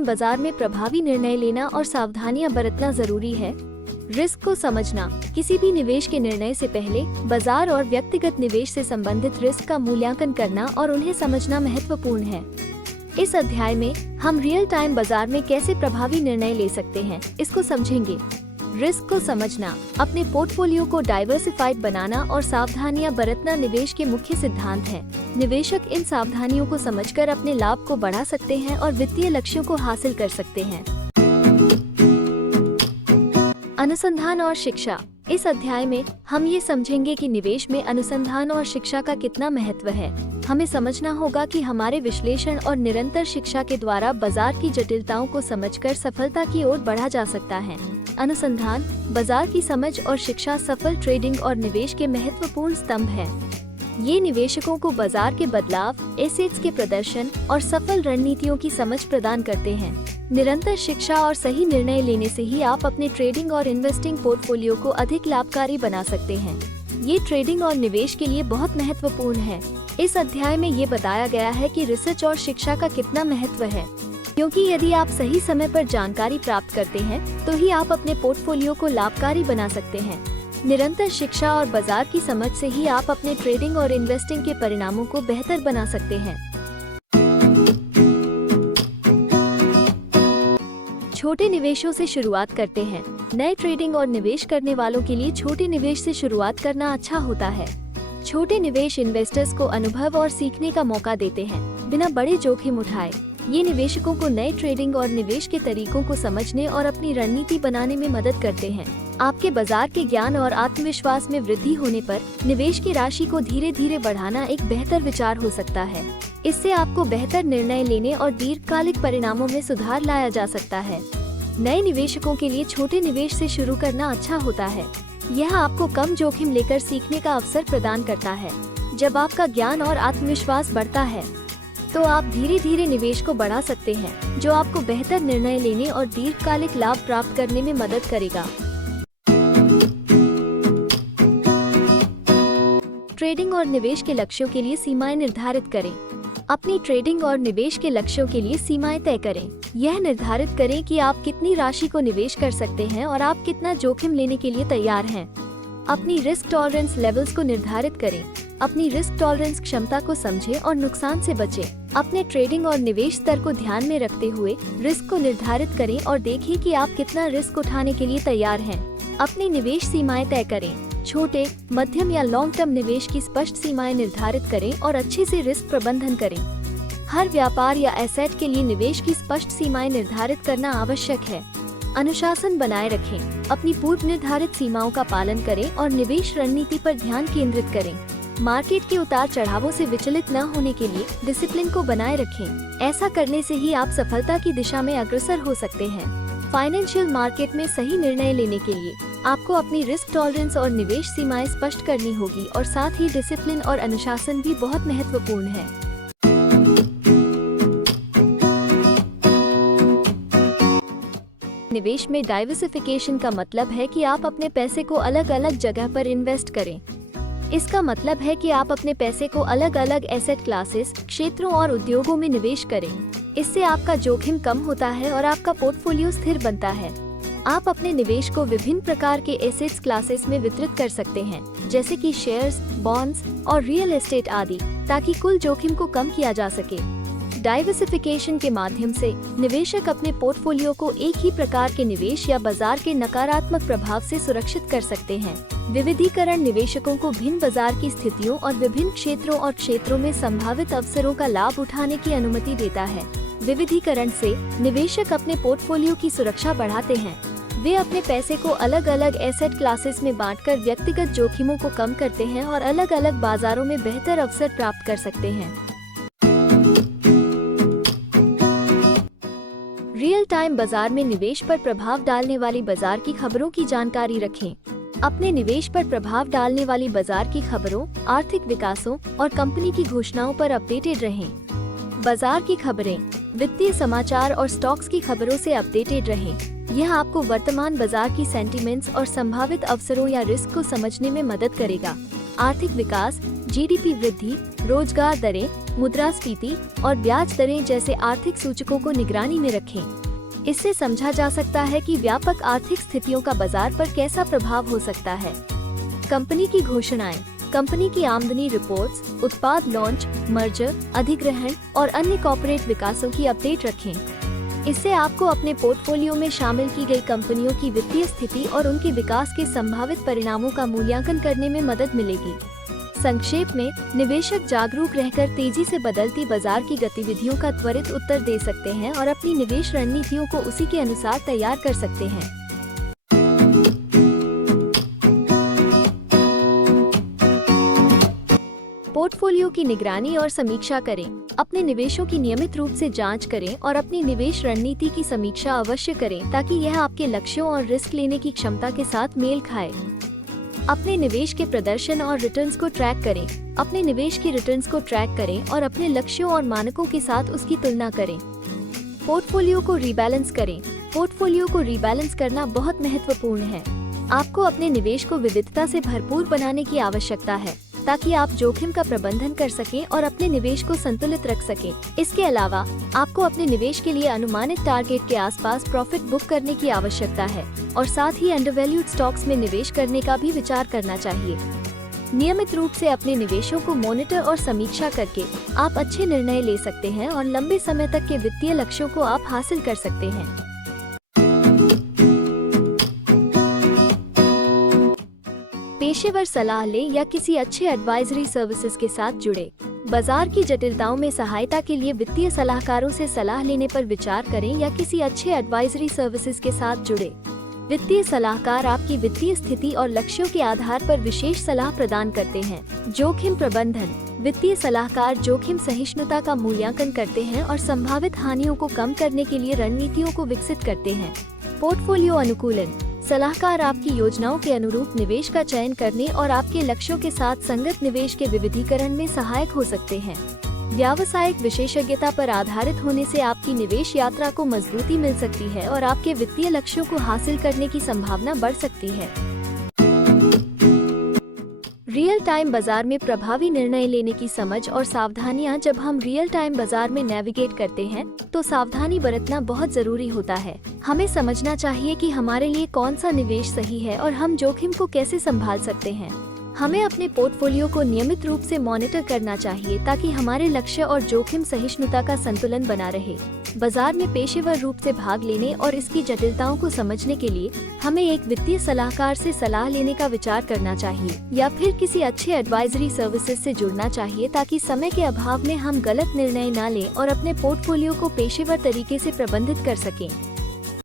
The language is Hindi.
टाइम बाजार में प्रभावी निर्णय लेना और सावधानियां बरतना जरूरी है। रिस्क को समझना। किसी भी निवेश के निर्णय से पहले बाजार और व्यक्तिगत निवेश से संबंधित रिस्क का मूल्यांकन करना और उन्हें समझना महत्वपूर्ण है। इस अध्याय में हम रियल टाइम बाजार में कैसे प्रभावी निर्णय ले सकते हैं, इसको समझेंगे। रिस्क को समझना। अपने पोर्टफोलियो को डाइवर्सिफाइड बनाना और सावधानियां बरतना निवेश के मुख्य सिद्धांत हैं। निवेशक इन सावधानियों को समझकर अपने लाभ को बढ़ा सकते हैं और वित्तीय लक्ष्यों को हासिल कर सकते हैं। अनुसंधान और शिक्षा। इस अध्याय में हम ये समझेंगे कि निवेश में अनुसंधान और शिक्षा का कितना महत्व है। हमें समझना होगा कि हमारे विश्लेषण और निरंतर शिक्षा के द्वारा बाजार की जटिलताओं को समझकर सफलता की ओर बढ़ा जा सकता है। अनुसंधान, बाजार की समझ और शिक्षा सफल ट्रेडिंग और निवेश के महत्वपूर्ण स्तंभ हैं। ये निवेशकों को बाजार के बदलाव, एसेट्स के प्रदर्शन और सफल रणनीतियों की समझ प्रदान करते हैं। निरंतर शिक्षा और सही निर्णय लेने से ही आप अपने ट्रेडिंग और इन्वेस्टिंग पोर्टफोलियो को अधिक लाभकारी बना सकते हैं। ये ट्रेडिंग और निवेश के लिए बहुत महत्वपूर्ण है। इस अध्याय में ये बताया गया है कि रिसर्च और शिक्षा का कितना महत्व है, क्योंकि यदि आप सही समय पर जानकारी प्राप्त करते हैं तो ही आप अपने पोर्टफोलियो को लाभकारी बना सकते हैं। निरंतर शिक्षा और बाजार की समझ से ही आप अपने ट्रेडिंग और इन्वेस्टिंग के परिणामों को बेहतर बना सकते हैं। छोटे निवेशों से शुरुआत करते हैं। नए ट्रेडिंग और निवेश करने वालों के लिए छोटे निवेश से शुरुआत करना अच्छा होता है। छोटे निवेश इन्वेस्टर्स को अनुभव और सीखने का मौका देते हैं, बिना बड़े जोखिम उठाए। ये निवेशकों को नए ट्रेडिंग और निवेश के तरीकों को समझने और अपनी रणनीति बनाने में मदद करते हैं। आपके बाजार के ज्ञान और आत्मविश्वास में वृद्धि होने पर निवेश की राशि को धीरे धीरे बढ़ाना एक बेहतर विचार हो सकता है। इससे आपको बेहतर निर्णय लेने और दीर्घकालिक परिणामों में सुधार लाया जा सकता है। नए निवेशकों के लिए छोटे निवेश से शुरू करना अच्छा होता है। यह आपको कम जोखिम लेकर सीखने का अवसर प्रदान करता है। जब आपका ज्ञान और आत्मविश्वास बढ़ता है तो आप धीरे धीरे निवेश को बढ़ा सकते हैं, जो आपको बेहतर निर्णय लेने और दीर्घकालिक लाभ प्राप्त करने में मदद करेगा। ट्रेडिंग और निवेश के लक्ष्यों के लिए सीमाएं निर्धारित करें। अपनी ट्रेडिंग और निवेश के लक्ष्यों के लिए सीमाएं तय करें। यह निर्धारित करें कि आप कितनी राशि को निवेश कर सकते हैं और आप कितना जोखिम लेने के लिए तैयार हैं। अपनी रिस्क टॉलरेंस लेवल्स को निर्धारित करें। अपनी रिस्क टॉलरेंस क्षमता को समझें और नुकसान से बचें। अपने ट्रेडिंग और निवेश स्तर को ध्यान में रखते हुए रिस्क को निर्धारित करें और देखें कि आप कितना रिस्क उठाने के लिए तैयार हैं। अपनी निवेश सीमाएं तय करें। छोटे, मध्यम या लॉन्ग टर्म निवेश की स्पष्ट सीमाएं निर्धारित करें और अच्छे से रिस्क प्रबंधन करें। हर व्यापार या एसेट के लिए निवेश की स्पष्ट सीमाएं निर्धारित करना आवश्यक है। अनुशासन बनाए रखें। अपनी पूर्व निर्धारित सीमाओं का पालन करें और निवेश रणनीति पर ध्यान केंद्रित करें। मार्केट के उतार चढ़ावों से विचलित न होने के लिए डिसिप्लिन को बनाए रखें। ऐसा करने से ही आप सफलता की दिशा में अग्रसर हो सकते हैं। फाइनेंशियल मार्केट में सही निर्णय लेने के लिए आपको अपनी रिस्क टॉलरेंस और निवेश सीमाएं स्पष्ट करनी होगी और साथ ही डिसिप्लिन और अनुशासन भी बहुत महत्वपूर्ण है। निवेश में डाइवर्सिफिकेशन का मतलब है कि आप अपने पैसे को अलग अलग जगह पर इन्वेस्ट करें। इसका मतलब है कि आप अपने पैसे को अलग अलग एसेट क्लासेस, क्षेत्रों और उद्योगों में निवेश करें। इससे आपका जोखिम कम होता है और आपका पोर्टफोलियो स्थिर बनता है। आप अपने निवेश को विभिन्न प्रकार के एसेट्स क्लासेस में वितरित कर सकते हैं, जैसे कि शेयर्स, बॉन्ड्स और रियल एस्टेट आदि, ताकि कुल जोखिम को कम किया जा सके। डाइवर्सिफिकेशन के माध्यम से निवेशक अपने पोर्टफोलियो को एक ही प्रकार के निवेश या बाजार के नकारात्मक प्रभाव से सुरक्षित कर सकते हैं। विविधीकरण निवेशकों को भिन्न बाजार की स्थितियों और विभिन्न क्षेत्रों में संभावित अवसरों का लाभ उठाने की अनुमति देता है। विविधीकरण से निवेशक अपने पोर्टफोलियो की सुरक्षा बढ़ाते हैं। वे अपने पैसे को अलग अलग एसेट क्लासेस में बांटकर व्यक्तिगत जोखिमों को कम करते हैं और अलग अलग बाजारों में बेहतर अवसर प्राप्त कर सकते हैं। रियल टाइम बाजार में निवेश पर प्रभाव डालने वाली बाजार की खबरों की जानकारी रखें। अपने निवेश पर प्रभाव डालने वाली बाजार की खबरों, आर्थिक विकासों और कंपनी की घोषणाओं पर अपडेटेड रहें। बाजार की खबरें, वित्तीय समाचार और स्टॉक्स की खबरों से अपडेटेड रहें। यह आपको वर्तमान बाजार की सेंटीमेंट्स और संभावित अवसरों या रिस्क को समझने में मदद करेगा। आर्थिक विकास, जीडीपी वृद्धि, रोजगार दरें, मुद्रास्फीति और ब्याज दरें जैसे आर्थिक सूचकों को निगरानी में रखें। इससे समझा जा सकता है कि व्यापक आर्थिक स्थितियों का बाजार पर कैसा प्रभाव हो सकता है। कंपनी की घोषणाएं, कंपनी की आमदनी रिपोर्ट्स, उत्पाद लॉन्च, मर्जर, अधिग्रहण और अन्य कॉर्पोरेट विकासों की अपडेट रखें। इससे आपको अपने पोर्टफोलियो में शामिल की गई कंपनियों की वित्तीय स्थिति और उनके विकास के संभावित परिणामों का मूल्यांकन करने में मदद मिलेगी। संक्षेप में, निवेशक जागरूक रहकर तेजी से बदलती बाजार की गतिविधियों का त्वरित उत्तर दे सकते हैं और अपनी निवेश रणनीतियों को उसी के अनुसार तैयार कर सकते हैं। पोर्टफोलियो की निगरानी और समीक्षा करें। अपने निवेशों की नियमित रूप से जांच करें और अपनी निवेश रणनीति की समीक्षा अवश्य करें ताकि यह आपके लक्ष्यों और रिस्क लेने की क्षमता के साथ मेल खाए। अपने निवेश के प्रदर्शन और रिटर्न्स को ट्रैक करें। अपने निवेश की रिटर्न्स को ट्रैक करें और अपने लक्ष्यों और मानकों के साथ उसकी तुलना करें। पोर्टफोलियो को रीबैलेंस करें। पोर्टफोलियो को रीबैलेंस करना बहुत महत्वपूर्ण है। आपको अपने निवेश को विविधता से भरपूर बनाने की आवश्यकता है ताकि आप जोखिम का प्रबंधन कर सकें और अपने निवेश को संतुलित रख सकें। इसके अलावा आपको अपने निवेश के लिए अनुमानित टारगेट के आसपास प्रॉफिट बुक करने की आवश्यकता है और साथ ही अंडरवैल्यूड स्टॉक्स में निवेश करने का भी विचार करना चाहिए। नियमित रूप से अपने निवेशों को मॉनिटर और समीक्षा करके आप अच्छे निर्णय ले सकते हैं और लंबे समय तक के वित्तीय लक्ष्यों को आप हासिल कर सकते हैं। पेशेवर सलाह लें या किसी अच्छे एडवाइजरी सर्विसेज के साथ जुड़े। बाजार की जटिलताओं में सहायता के लिए वित्तीय सलाहकारों से सलाह लेने पर विचार करें या किसी अच्छे एडवाइजरी सर्विसेज के साथ जुड़े। वित्तीय सलाहकार आपकी वित्तीय स्थिति और लक्ष्यों के आधार पर विशेष सलाह प्रदान करते हैं। जोखिम प्रबंधन, वित्तीय सलाहकार जोखिम सहिष्णुता का मूल्यांकन करते हैं और संभावित हानियों को कम करने के लिए रणनीतियों को विकसित करते हैं। पोर्टफोलियो अनुकूलन, सलाहकार आपकी योजनाओं के अनुरूप निवेश का चयन करने और आपके लक्ष्यों के साथ संगत निवेश के विविधीकरण में सहायक हो सकते हैं। व्यावसायिक विशेषज्ञता पर आधारित होने से आपकी निवेश यात्रा को मजबूती मिल सकती है और आपके वित्तीय लक्ष्यों को हासिल करने की संभावना बढ़ सकती है। रियल टाइम बाजार में प्रभावी निर्णय लेने की समझ और सावधानियां। जब हम रियल टाइम बाजार में नेविगेट करते हैं तो सावधानी बरतना बहुत जरूरी होता है। हमें समझना चाहिए कि हमारे लिए कौन सा निवेश सही है और हम जोखिम को कैसे संभाल सकते हैं। हमें अपने पोर्टफोलियो को नियमित रूप से मॉनिटर करना चाहिए ताकि हमारे लक्ष्य और जोखिम सहिष्णुता का संतुलन बना रहे। बाजार में पेशेवर रूप से भाग लेने और इसकी जटिलताओं को समझने के लिए हमें एक वित्तीय सलाहकार से सलाह लेने का विचार करना चाहिए या फिर किसी अच्छे एडवाइजरी सर्विसेज से जुड़ना चाहिए ताकि समय के अभाव में हम गलत निर्णय न लें और अपने पोर्टफोलियो को पेशेवर तरीके से प्रबंधित कर सकें।